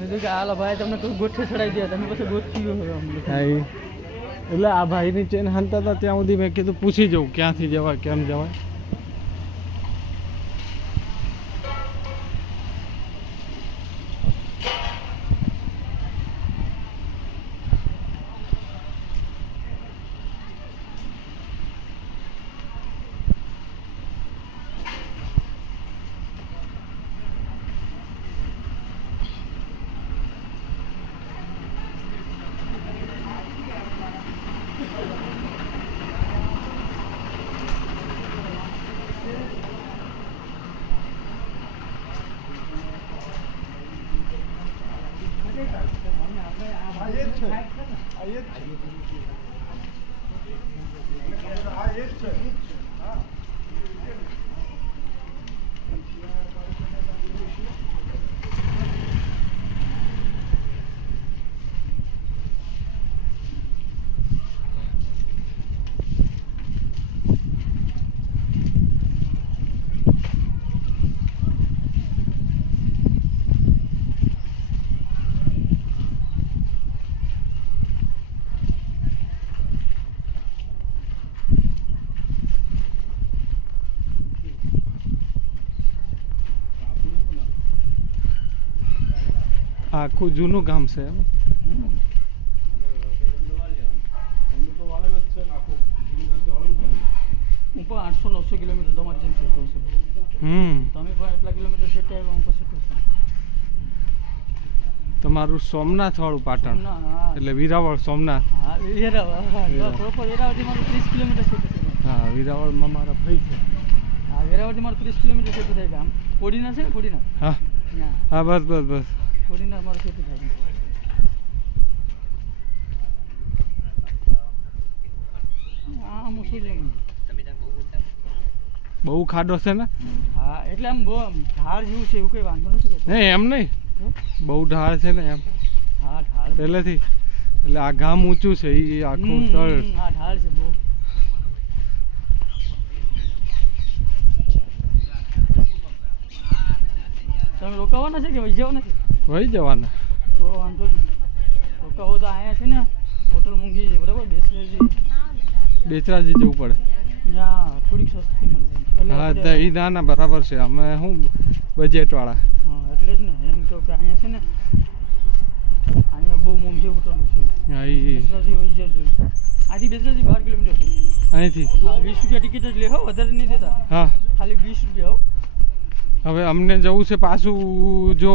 આલા ભાઈ તમને કોઈ ગોઠે ચડાવી દે તમે પછી ગોઠવી હોય હા એટલે આ ભાઈની ચેન હાલતા હતા ત્યાં સુધી મેં કીધું પૂછી જવું ક્યાંથી જવાય કેમ જવાય. આખું જૂનું ગામ છે એમ. હું પણ 800-900 કિલોમીટર તમારી જેમ સેટ છું. તમે પણ એટલા કિલોમીટર સેટ આવ્યા હું પછી સેટ છું. તમારું સોમનાથ વાળું પાટણ એટલે વીરાવળ સોમનાથ. હા વીરાવળ પ્રોપર વીરાવળથી મારું 30 કિલોમીટર સેટ છે. હા વીરાવળમાં મારા ભાઈ છે. હા વીરાવળથી મારું 30 કિલોમીટર સેટ થાય ગામ. કોડીના છે ને કોડીના. હા હા બસ બસ બસ કોડીના મારું સેટ થાય. હા હું શું લઉં બહુ ખાડો છે ને. હા એટલે આમ બહુ ઢાળ જેવું છે એવું કંઈ વાંધો નથી. નહીં એમ નહીં બહુ ઢાળ છે ને એમ. હા ઢાળ પહેલેથી એટલે આ ગામ ઊંચું છે એ આખું તળ. હા ઢાળ છે બહુ. તમે રોકાવાના છે કે વહી જવાના છે? વહી જવાના. તો વાંધો નહીં. રોકાવો તો અહીંયા છે ને હોટલ મૂંઘી છે બરાબર. બેચરાજી જવું પડે. ત્યાં થોડીક સસ્તી મળે. હા એ ના બરાબર છે. અમે શું બજેટવાળા. હા એટલે જ ને એમ કહું કે અહીંયા છે ને અહીંયા બહુ મોંઘી હોટલો છે. હા બેચરાજી વહી જજો. આથી બેચરાજી 12 કિલોમીટર છે અહીંથી. હા 20 રૂપિયા ટિકિટ જ લે હો, વધારે નહીં દેતા. હા ખાલી 20 રૂપિયા હો. હવે અમને જવું છે પાછું જો